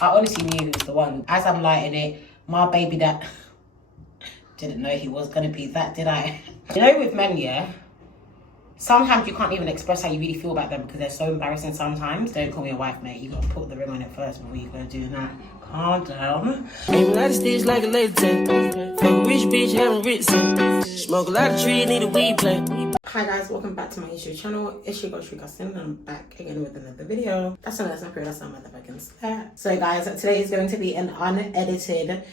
I honestly knew he was the one. As I'm lighting it, my baby that didn't know he was gonna be that, did I? You know, with men, yeah, sometimes you can't even express how you really feel about them because they're so embarrassing sometimes. Don't call me a wife, mate. You gotta put the ring on it first before you go do that. Calm down. United States like a laser tank. Fuck a rich bitch, having rich scent. Smoke a lot of trees, need a weed plant. Hi guys, welcome back to my YouTube channel. It's your girl Shrika, and I'm back again with another video. That's my period, that's not motherfucking slap. So guys, today is going to be an unedited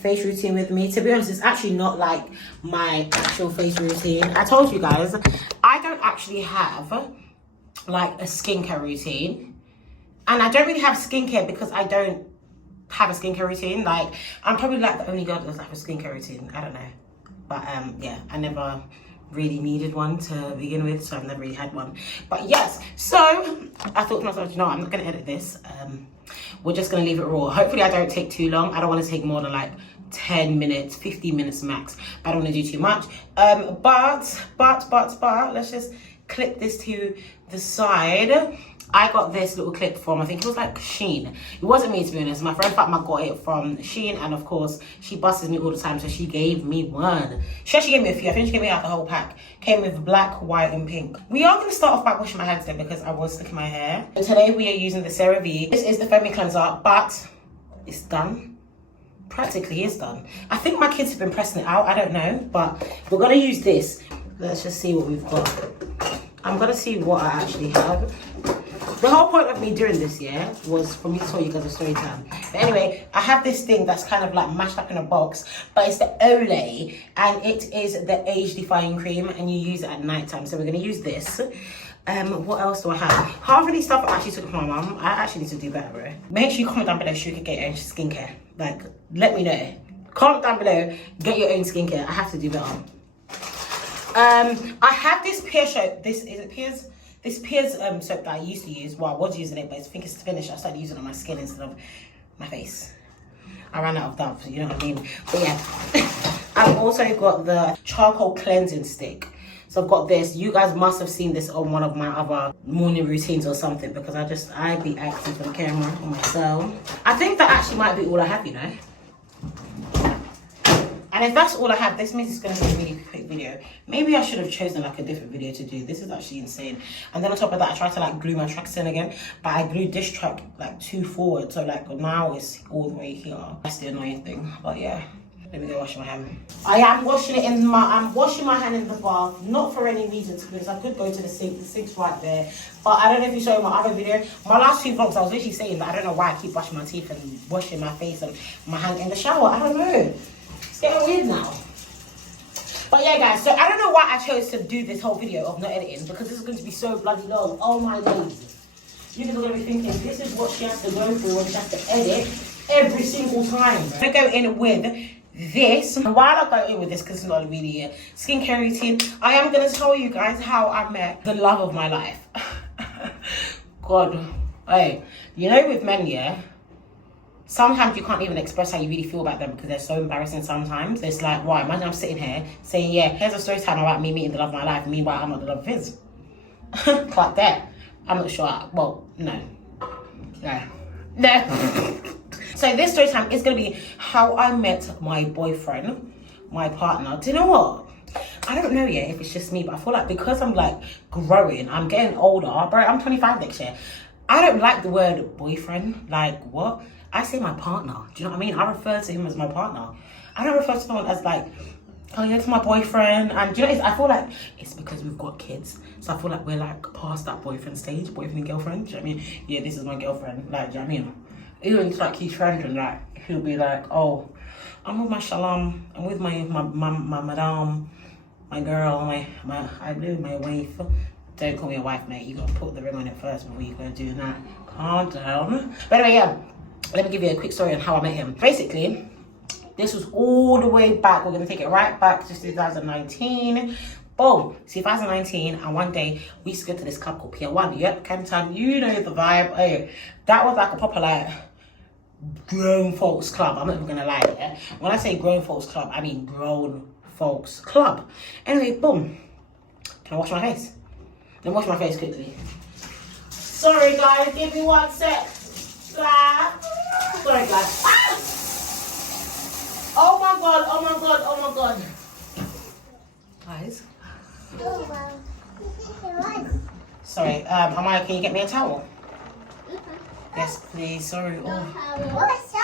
face routine with me. To be honest, it's actually not like my actual face routine. I told you guys, I don't actually have like a skincare routine. And I don't really have skincare because I don't have a skincare routine. Like, I'm probably like the only girl that doesn't have a skincare routine. I don't know. But yeah, I never really needed one to begin with, so I've never really had one. But yes, so I thought to myself, you know, I'm not going to edit this. We're just going to leave it raw. Hopefully I don't take too long. I don't want to take more than like 10 minutes, 15 minutes max. I don't want to do too much. But let's just clip this to the side. I got this little clip from, I think it was like Shein. It wasn't me, to be honest. My friend Fatma got it from Shein, and of course, she busts me all the time, so she gave me one. She actually gave me a few. I think she gave me like a whole pack. Came with black, white, and pink. We are going to start off by washing my hands though, because I was sticking my hair. And today we are using the CeraVe. This is the foaming cleanser, but it's done. Practically is done. I think my kids have been pressing it out. I don't know, but we're going to use this. Let's just see what we've got. I'm going to see what I actually have. The whole point of me doing this, yeah, was for me to tell you guys a story time. But anyway, I have this thing that's kind of like mashed up in a box, but it's the Olay, and it is the age-defying cream, and you use it at night time. So we're going to use this. What else do I have? Half of these stuff I actually took from my mum. I actually need to do better, bro. Make sure you comment down below if you could get your own skincare. Like, let me know. Comment down below, get your own skincare. I have to do better. I have this Pear soap. This Pear's soap that I used to use. Well, I was using it, but I think it's finished. I started using it on my skin instead of my face. I ran out of Dove, you know what I mean? But yeah, I've also got the charcoal cleansing stick. So I've got this. You guys must have seen this on one of my other morning routines or something, because I be acting for the camera on myself. I think that actually might be all I have, you know? And if that's all I have, this means it's going to be a really quick video. Maybe I should have chosen like a different video to do. This is actually insane. And then on top of that, I tried to like glue my tracks in again, but I glued this track like too forward. So like now it's all the way here. That's the annoying thing. But yeah, let me go wash my hand. I'm washing my hand in the bath, not for any reason, because I could go to the sink. The sink's right there. But I don't know if you saw my other video. My last two vlogs, I was literally saying that I don't know why I keep brushing my teeth and washing my face and my hand in the shower. I don't know. It's getting weird now. But yeah, guys, so I don't know why I chose to do this whole video of not editing, because this is going to be so bloody long. Oh my days. You guys are going to be thinking, this is what she has to go through when she has to edit every single time. I'm going to go in with this. And while I go in with this, because it's not really a skincare routine, I am going to tell you guys how I met the love of my life. God. Hey, you know with men, yeah, sometimes you can't even express how you really feel about them because they're so embarrassing sometimes. It's like, wow, imagine I'm sitting here saying, yeah, here's a story time about me meeting the love of my life. Meanwhile, I'm not the love of his. Like that. I'm not sure. Well, no. So this story time is going to be how I met my boyfriend, my partner. Do you know what? I don't know yet if it's just me, but I feel like because I'm like growing, I'm getting older. Bro, I'm 25 next year. I don't like the word boyfriend. Like, what? I say my partner. Do you know what I mean? I refer to him as my partner. I don't refer to someone as like, oh yeah, it's my boyfriend. And do you know, I feel like it's because we've got kids. So I feel like we're like past that boyfriend stage, boyfriend and girlfriend. Do you know what I mean? Yeah, this is my girlfriend. Like, do you know what I mean? Even like he's friends and like, he'll be like, oh, I'm with my shalom. I'm with my madam, my girl, my wife. Don't call me a wife, mate. You got to put the ring on it first before you go do that. Calm down. But anyway, yeah. Let me give you a quick story on how I met him. Basically, this was all the way back. We're going to take it right back to 2019. Boom. 2019. And one day, we used to go to this club called Pier 1. Yep, Kenton. You know the vibe. Hey, that was like a proper, like, grown folks club. I'm not even going to lie. Yeah? When I say grown folks club, I mean grown folks club. Anyway, boom. Can I wash my face? Let me wash my face quickly. Sorry, guys. Give me 1 sec. Blah. like, ah! Oh my god, oh my god, oh my god. Guys. Sorry, Amaya, can you get me a towel? Yes, please. Sorry. Oh. What's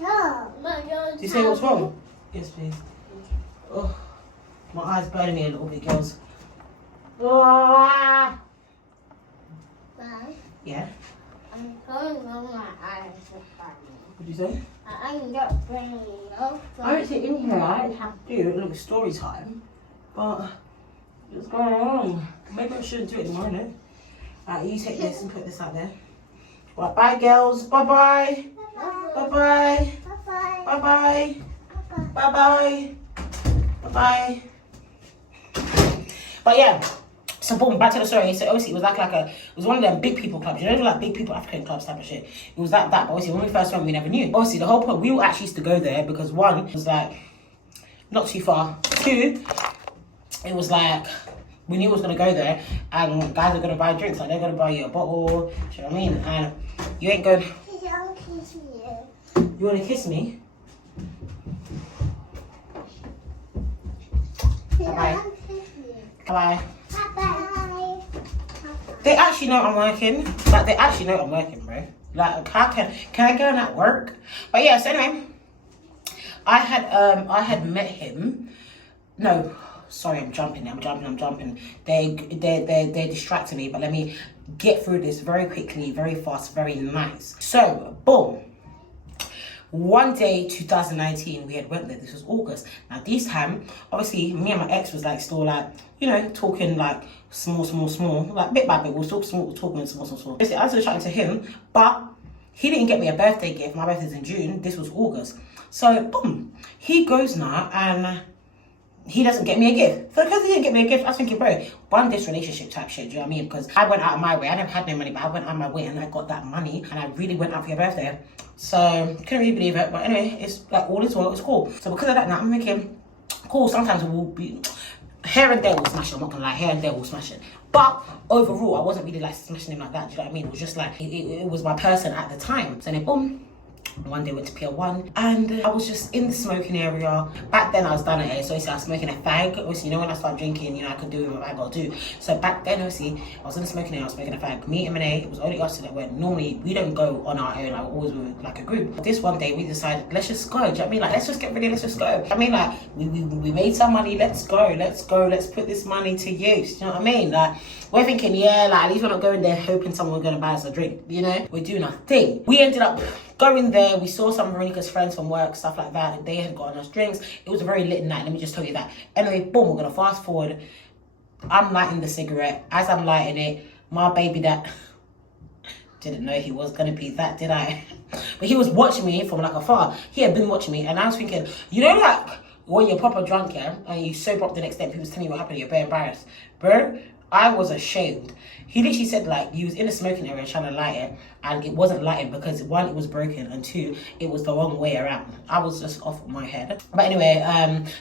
wrong? What's wrong? Did you say what's wrong? Yes, please. Oh, my eyes burning me a little bit, girls. Oh. Yeah. I'm going on my eyes. What did you say? I'm not bringing no. I don't sit in here. I didn't have to do a little story time, but what's going on? Maybe I shouldn't do it anymore, no? You take this and put this out there. Right, bye, girls. Bye bye. Bye bye. Bye Bye bye. Bye bye. Bye bye. But yeah. So boom, back to the story. So obviously it was it was one of them big people clubs. You know, like big people African clubs type of shit. It was that. But obviously when we first went, we never knew. Obviously the whole point, we all actually used to go there because one was like not too far. Two, it was like we knew it was gonna go there, and guys are gonna buy drinks. Like they're gonna buy you a bottle. Do you know what I mean? And you ain't going. You wanna kiss me? Bye. Bye. Bye. They actually know I'm working. Like they actually know I'm working, bro. Like how can I go and at work? But yeah, so anyway, I had met him. No, sorry, I'm jumping. They're distracting me, but let me get through this very quickly, very fast, very nice. So boom. One day, 2019, we had went there. This was August. Now, this time, obviously, me and my ex was like still like, you know, talking like small, like bit by bit. We were still talking small. Basically, I was chatting to him, but he didn't get me a birthday gift. My birthday's in June. This was August. So, boom, he goes now and he doesn't get me a gift. So because he didn't get me a gift, I was thinking, bro, run this relationship type shit, do you know what I mean? Because I went out of my way. I never had no money, but I went out of my way and I got that money and I really went out for your birthday. So couldn't really believe it. But anyway, it's like all is well, it's cool. So because of that now, I'm thinking, cool, sometimes we'll be here and there we'll smash it, I'm not gonna lie, here and there we'll smash it. But overall, I wasn't really like smashing him like that, do you know what I mean? It was just like, it was my person at the time. So then boom. One day went to Pier 1 and I was just in the smoking area. Back then I was done at it, so obviously I was smoking a fag. Obviously, you know, when I start drinking, you know, I could do what I gotta do. So back then, obviously, I was in the smoking area, I was smoking a fag. Me and Monet, it was only us that went. Normally, we don't go on our own, like, we're always with like a group. But this one day, we decided, let's just go, do you know what I mean? Like, let's just get ready, let's just go. I mean, like, we made some money, let's go, let's put this money to use, you know what I mean? Like, we're thinking, yeah, like, at least we're not going there hoping someone's gonna buy us a drink, you know? We're doing our thing. We ended up going there, we saw some of Veronica's friends from work, stuff like that, and they had gotten us drinks. It was a very lit night, let me just tell you that. Anyway, boom, we're gonna fast forward. I'm lighting the cigarette. As I'm lighting it, my baby that didn't know he was gonna be that, did I? But he was watching me from like afar. He had been watching me, and I was thinking, you know, like when you're proper drunk, yeah, and you sober up the next day, and people telling you what happened, you're very embarrassed, bro. I was ashamed. He literally said like you was in a smoking area trying to light it and it wasn't lighting because one, it was broken, and two, it was the wrong way around. I was just off my head. But anyway,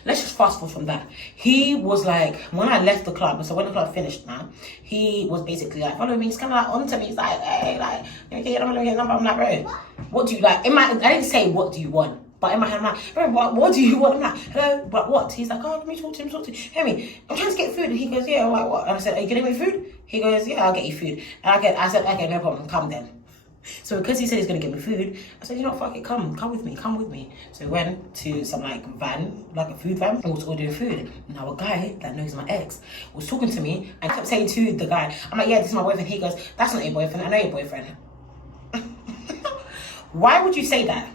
let's just fast forward from that. He was like, when I left the club, so when the club finished now, he was basically like, follow me, he's kind of like onto me. He's like, hey, like, okay, I'm gonna get a number. I'm like, bro, what do you like? I didn't say what do you want. But in my head, I'm like, bro, what do you want? I'm like, hello, but what? He's like, oh, let me talk to him. Hear me, I'm trying to get food. And he goes, yeah, I'm like, what? And I said, are you getting me food? He goes, yeah, I'll get you food. And I said, okay, no problem, come then. So because he said he's gonna get me food, I said, you know, fuck it, come with me. So we went to some like van, like a food van, and we was ordering food. Now a guy that knows my ex was talking to me and kept saying to the guy, I'm like, yeah, this is my boyfriend. He goes, that's not your boyfriend, I know your boyfriend. Why would you say that?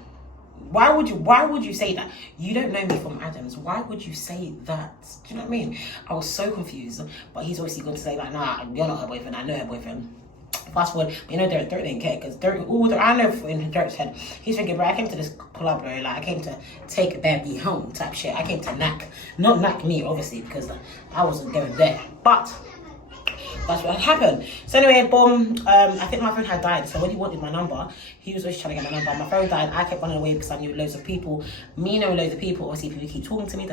Why would you say that? You don't know me from Adams. Why would you say that? Do you know what I mean? I was so confused. But he's obviously going to say like, nah, you're not her boyfriend. I know her boyfriend. Fast forward, but you know, Dirt didn't care because I know in Dirt's head, he's thinking, bro, I came to this club, bro, like I came to take a baby home type shit. I came to not knack me, obviously, because I wasn't going there. But that's what happened. So anyway, boom, I think my phone had died. So when he wanted my number, he was always trying to get my number. My phone died. I kept running away because I knew loads of people. Me know loads of people. Obviously, people keep talking to me.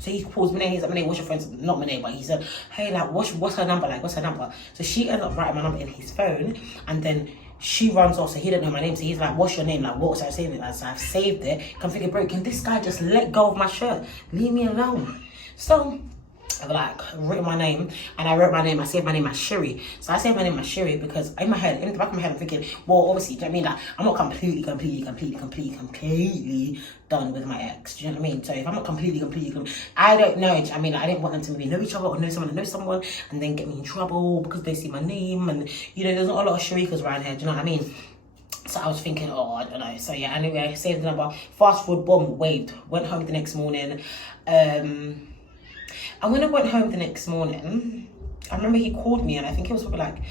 So he calls Monet. He's like, Monet, what's your friend's? Not Monet, but he said, hey, like, what's her number? Like, what's her number? So she ended up writing my number in his phone. And then she runs off, so he didn't know my name. So he's like, what's your name? Like, what? So I saved it. Like, so I've saved it. I'm thinking, bro, can this guy just let go of my shirt? Leave me alone. So I've like written my name, and I wrote my name. I saved my name as Sherry. So I saved my name as Sherry because in my head, in the back of my head, I'm thinking, well, obviously, do you know what I mean? Like, I'm not completely done with my ex. Do you know what I mean? So if I'm not completely, I don't know. Do you know what I mean? Like, I didn't want them to maybe know each other or know someone that knows someone, and then get me in trouble because they see my name. And you know, there's not a lot of Sharikas around here. Do you know what I mean? So I was thinking, oh, I don't know. So yeah, anyway, I saved the number. Fast forward, boom, waved. Went home the next morning. And when I went home the next morning, I remember he called me, and I think it was probably like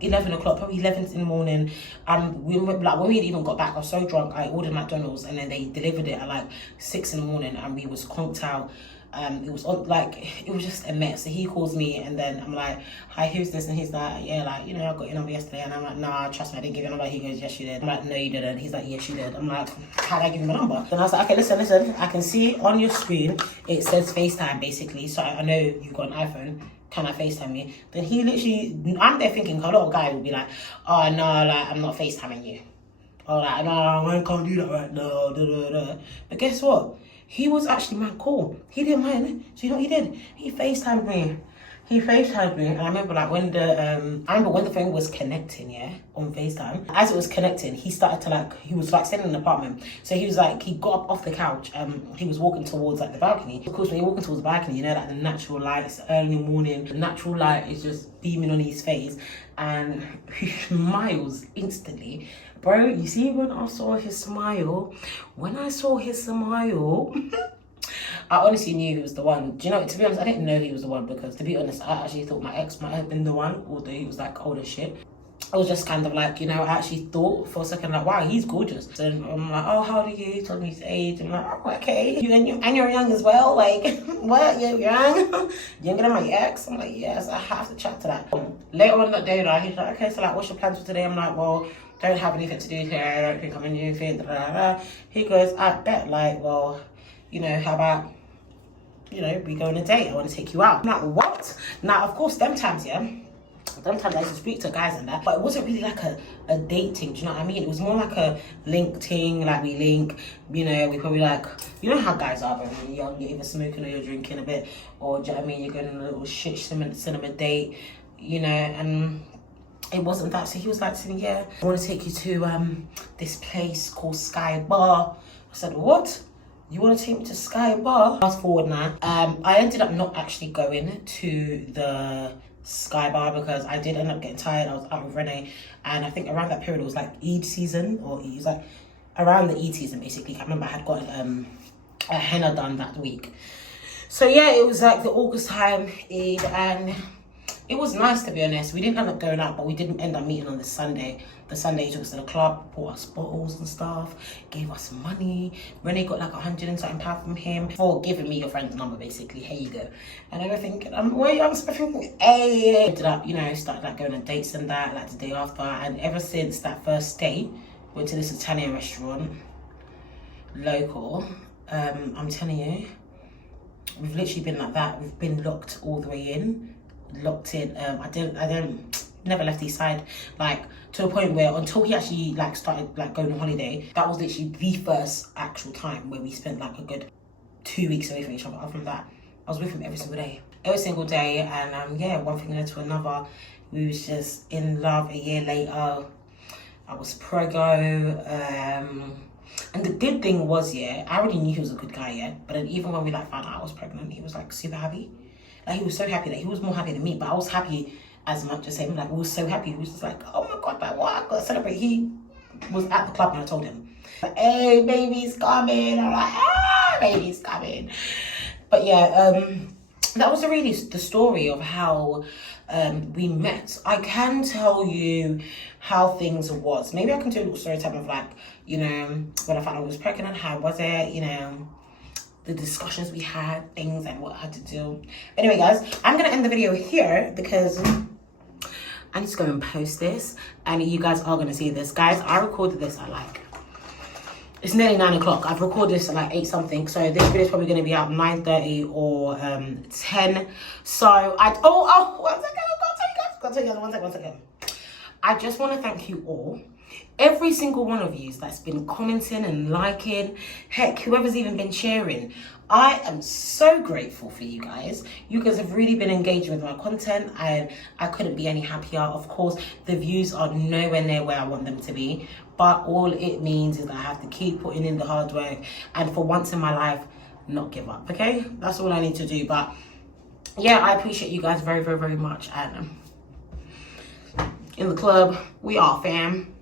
11 o'clock, probably 11 in the morning. And we were, like, when we even got back, I was so drunk, I ordered McDonald's, and then they delivered it at like 6 in the morning, and we was conked out. It was like, it was just a mess. So he calls me, and then I'm like, hi, who's this? And he's like, yeah, like, you know, I got your number yesterday. And I'm like, nah, trust me, I didn't give your number. He goes, yes, you did. I'm like, no, you didn't. He's like, yes, you did. I'm like, how did I give you my number? Then I was like, okay, listen, I can see on your screen, it says FaceTime, basically. So I know you've got an iPhone. Can I FaceTime you? Then he literally, I'm there thinking, a lot of guys will be like, oh, no, like, I'm not FaceTiming you. Or like, no, I can't do that right now. But guess what? He was actually my cool. He didn't mind. So you know what he did? He FaceTimed me. And I remember like when the phone was connecting, yeah, on FaceTime. As it was connecting, he started to like, he was like sitting in an apartment. So he was like, he got up off the couch, he was walking towards like the balcony. Of course, when you're walking towards the balcony, you know, like the natural light, it's early in the morning, the natural light is just beaming on his face, and he smiles instantly. Bro, you see when I saw his smile, I honestly knew he was the one. Do you know, to be honest, I didn't know he was the one because, to be honest, I actually thought my ex might have been the one, although he was like old as shit. I was just kind of like, you know, I actually thought for a second, like, wow, he's gorgeous. So I'm like, oh, how old are you? He told me his age. I'm like, oh, okay. And you're young as well? Like, what? You're young? Younger than my ex? I'm like, yes, I have to chat to that. Later on that day, like, he's like, okay, so like, what's your plans for today? I'm like, well, don't have anything to do today. I don't think I'm in anything. He goes, I bet, like, well, you know, how about, you know, we go on a date. I want to take you out. I'm like, what? Now, of course, them times I used to speak to guys and that, but it wasn't really like a date thing, do you know what I mean? It was more like a link thing, like we link, you know, we probably like, you know how guys are, but when you're young, you're either smoking or you're drinking a bit, or do you know what I mean, you're going on a little shit cinema date, you know, and it wasn't that. So he was like to me, yeah, I want to take you to this place called Sky Bar. I said, what? You want to take me to Sky Bar? Fast forward now. I ended up not actually going to the Sky Bar because I did end up getting tired. I was out with Renee, and I think around that period it was like Eid season, or it was like around the Eid season basically. I remember I had got a henna done that week. So yeah, it was like the August time, Eid, and it was nice, to be honest. We didn't end up going out, but we didn't end up meeting on the Sunday. The Sunday he took us to the club, bought us bottles and stuff, gave us money. Renee got like 100 and something pounds from him for giving me your friend's number, basically. Here you go. And I was thinking, where you? I'm thinking, hey. Ended up, you know, started like going on dates and that, like the day after. And ever since that first day, went to this Italian restaurant, local. I'm telling you, we've literally been like that. We've been locked all the way in. Locked in. I never left his side, like to the point where until he actually like started like going on holiday, that was literally the first actual time where we spent like a good 2 weeks away from each other. Other than that, I was with him every single day, and yeah, one thing led to another. We was just in love. A year later, I was preggo, and the good thing was, yeah, I already knew he was a good guy, yeah, but then even when we like found out I was pregnant, he was like super happy. Like, he was so happy that he was more happy than me, but I was happy as much as him. Like, we were so happy. He was just like, oh my God, like, what? I got to celebrate. He was at the club and I told him, like, hey, baby's coming. I'm like, baby's coming. But yeah, that was really the story of how we met. I can tell you how things was. Maybe I can do a little story time of like, you know, when I found out I was pregnant, how was it, you know, the discussions we had, things and what I had to do. But anyway, guys, I'm gonna end the video here because I need to go and post this, and you guys are gonna see this. Guys, I recorded this at like, it's nearly 9 o'clock. I've recorded this at like 8 something, so this video is probably gonna be out 9:30 or 10. So one second, one second. I just want to thank you all. Every single one of you that's been commenting and liking, heck, whoever's even been sharing. I am so grateful for you guys. You guys have really been engaging with my content, and I couldn't be any happier. Of course, the views are nowhere near where I want them to be, but all it means is that I have to keep putting in the hard work, and for once in my life, not give up, okay? That's all I need to do. But yeah, I appreciate you guys very, very, very much. And in the club, we are fam.